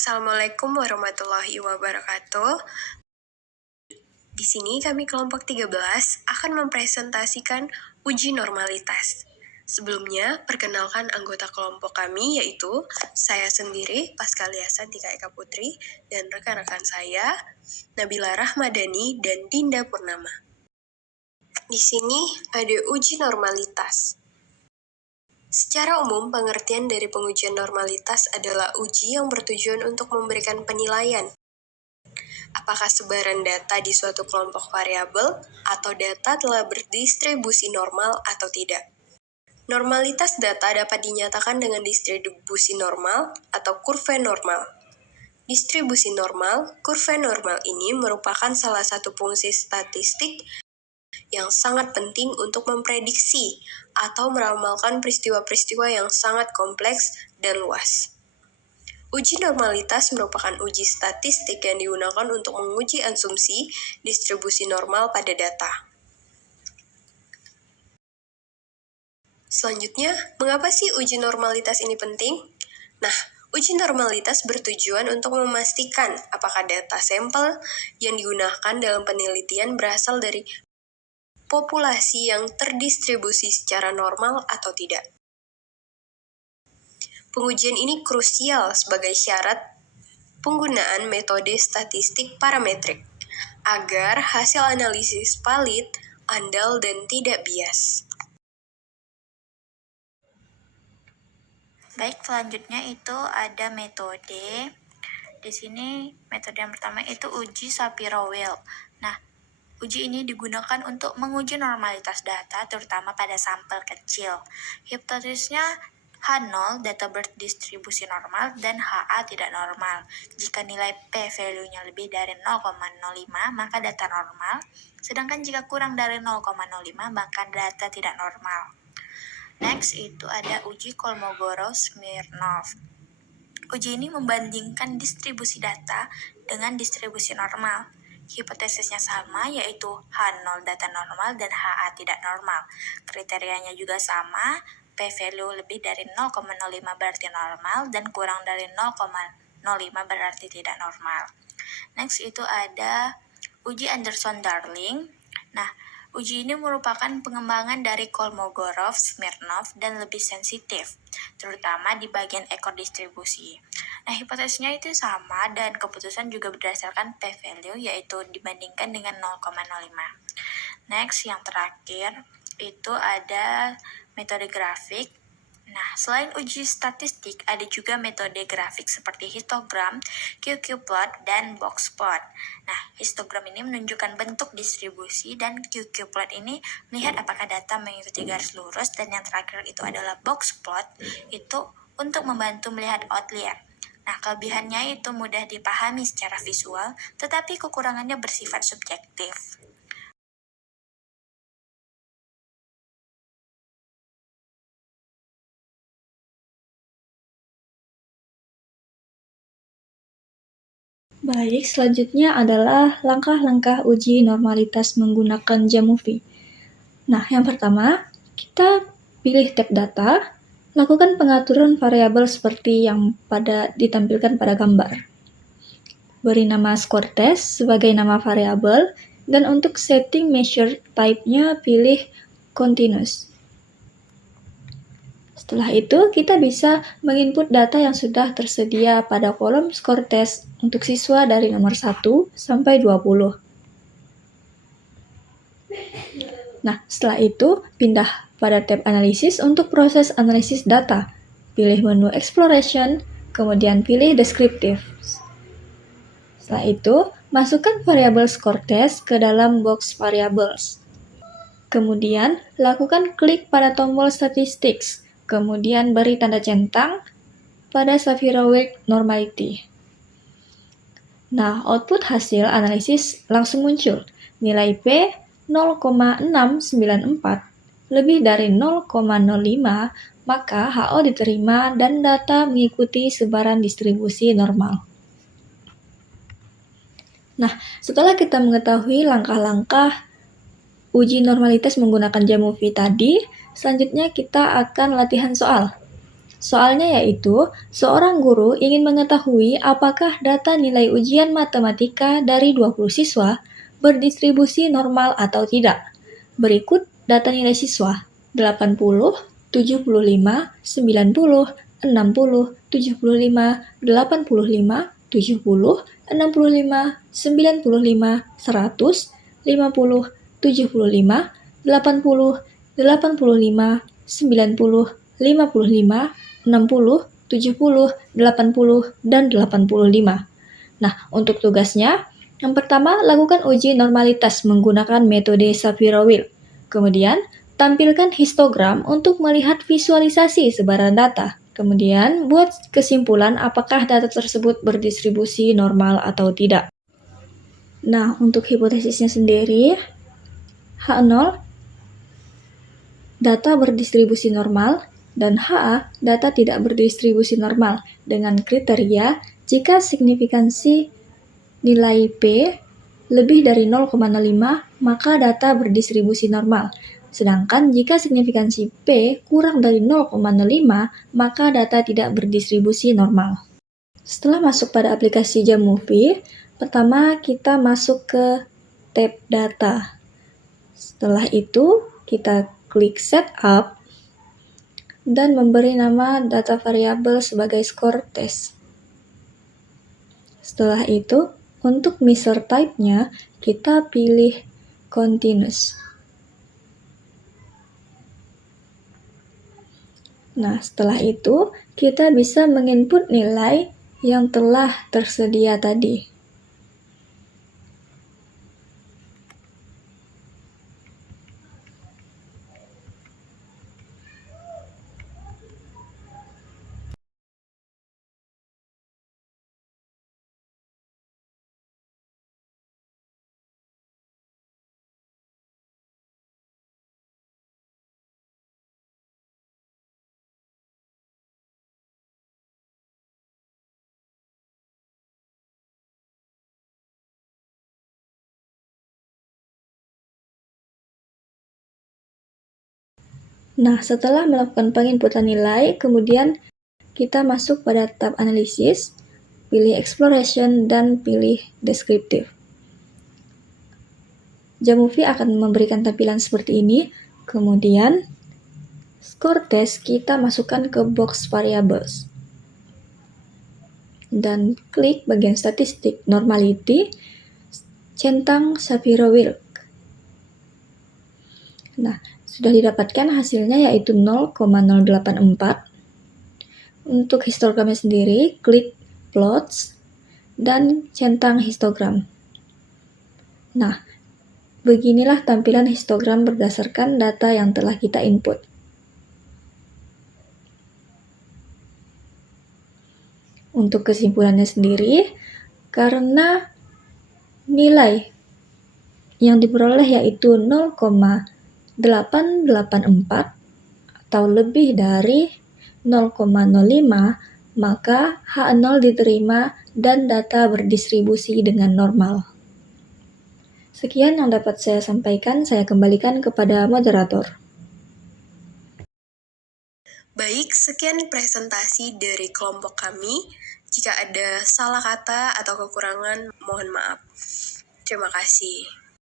Assalamualaikum warahmatullahi wabarakatuh. Di sini kami kelompok 13 akan mempresentasikan uji normalitas. Sebelumnya, perkenalkan anggota kelompok kami yaitu saya sendiri, Pascalia Santika Eka Putri, dan rekan-rekan saya, Nabila Rahmadani dan Dinda Purnama. Di sini ada uji normalitas. Secara umum, pengertian dari pengujian normalitas adalah uji yang bertujuan untuk memberikan penilaian apakah sebaran data di suatu kelompok variabel atau data telah berdistribusi normal atau tidak. Normalitas data dapat dinyatakan dengan distribusi normal atau kurva normal. Distribusi normal, kurva normal ini merupakan salah satu fungsi statistik yang sangat penting untuk memprediksi atau meramalkan peristiwa-peristiwa yang sangat kompleks dan luas. Uji normalitas merupakan uji statistik yang digunakan untuk menguji asumsi distribusi normal pada data. Selanjutnya, mengapa sih uji normalitas ini penting? Nah, uji normalitas bertujuan untuk memastikan apakah data sampel yang digunakan dalam penelitian berasal dari populasi yang terdistribusi secara normal atau tidak. Pengujian ini krusial sebagai syarat penggunaan metode statistik parametrik agar hasil analisis valid, andal, dan tidak bias. Baik, selanjutnya itu ada metode. Di sini metode yang pertama itu uji Shapiro-Wilk. Nah, uji ini digunakan untuk menguji normalitas data terutama pada sampel kecil. Hipotesisnya H0 data berdistribusi normal dan HA tidak normal. Jika nilai p-value-nya lebih dari 0,05 maka data normal, sedangkan jika kurang dari 0,05 maka data tidak normal. Next itu ada uji Kolmogorov-Smirnov. Uji ini membandingkan distribusi data dengan distribusi normal. Hipotesisnya sama, yaitu H0 data normal dan HA tidak normal. Kriterianya juga sama, p-value lebih dari 0,05 berarti normal dan kurang dari 0,05 berarti tidak normal. Next itu ada uji Anderson-Darling. Nah, uji ini merupakan pengembangan dari Kolmogorov-Smirnov dan lebih sensitif, terutama di bagian ekor distribusi. Nah, hipotesisnya itu sama dan keputusan juga berdasarkan p-value, yaitu dibandingkan dengan 0,05. Next, yang terakhir itu ada metode grafik. Nah, selain uji statistik, ada juga metode grafik seperti histogram, QQ-plot, dan box-plot. Nah, histogram ini menunjukkan bentuk distribusi, dan QQ-plot ini melihat apakah data mengikuti garis lurus, dan yang terakhir itu adalah box-plot, itu untuk membantu melihat outlier. Nah, kelebihannya itu mudah dipahami secara visual, tetapi kekurangannya bersifat subjektif. Baik, selanjutnya adalah langkah-langkah uji normalitas menggunakan Jamovie. Nah, yang pertama, kita pilih tab data, lakukan pengaturan variabel seperti yang ditampilkan pada gambar. Beri nama score test sebagai nama variabel, dan untuk setting measure type-nya pilih continuous. Setelah itu, kita bisa menginput data yang sudah tersedia pada kolom skor tes untuk siswa dari nomor 1 sampai 20. Nah, setelah itu, pindah pada tab analisis untuk proses analisis data. Pilih menu exploration, kemudian pilih descriptive. Setelah itu, masukkan variabel score test ke dalam box variables. Kemudian, lakukan klik pada tombol statistics. Kemudian beri tanda centang pada Shapiro-Wilk normality. Nah, output hasil analisis langsung muncul. Nilai P 0,694 lebih dari 0,05, maka HO diterima dan data mengikuti sebaran distribusi normal. Nah, setelah kita mengetahui langkah-langkah uji normalitas menggunakan Jamovie tadi, selanjutnya kita akan latihan soal. Soalnya yaitu, seorang guru ingin mengetahui apakah data nilai ujian matematika dari 20 siswa berdistribusi normal atau tidak. Berikut data nilai siswa: 80, 75, 90, 60, 75, 85, 70, 65, 95, 100, 50, 75, 80, 85, 90, 55, 60, 70, 80, dan 85. Nah, untuk tugasnya, yang pertama, lakukan uji normalitas menggunakan metode Shapiro-Wilk. Kemudian, tampilkan histogram untuk melihat visualisasi sebaran data. Kemudian, buat kesimpulan apakah data tersebut berdistribusi normal atau tidak. Nah, untuk hipotesisnya sendiri, H0, data berdistribusi normal, dan HA, data tidak berdistribusi normal, dengan kriteria jika signifikansi nilai P lebih dari 0,05, maka data berdistribusi normal. Sedangkan jika signifikansi P kurang dari 0,05, maka data tidak berdistribusi normal. Setelah masuk pada aplikasi Jamovie, pertama kita masuk ke tab data. Setelah itu, kita klik setup dan memberi nama data variabel sebagai score test. Setelah itu, untuk measure type-nya, kita pilih continuous. Nah, setelah itu, kita bisa menginput nilai yang telah tersedia tadi. Nah, setelah melakukan penginputan nilai, kemudian kita masuk pada tab analisis, pilih exploration, dan pilih descriptive. Jamovie akan memberikan tampilan seperti ini. Kemudian, score test kita masukkan ke box variables. Dan klik bagian statistik normality, centang Shapiro-Wilk. Nah, sudah didapatkan hasilnya yaitu 0,084. Untuk histogramnya sendiri, klik plots dan centang histogram. Nah, beginilah tampilan histogram berdasarkan data yang telah kita input. Untuk kesimpulannya sendiri, karena nilai yang diperoleh yaitu 0,884 atau lebih dari 0,05, maka H0 diterima dan data berdistribusi dengan normal. Sekian yang dapat saya sampaikan, saya kembalikan kepada moderator. Baik, sekian presentasi dari kelompok kami. Jika ada salah kata atau kekurangan, mohon maaf. Terima kasih.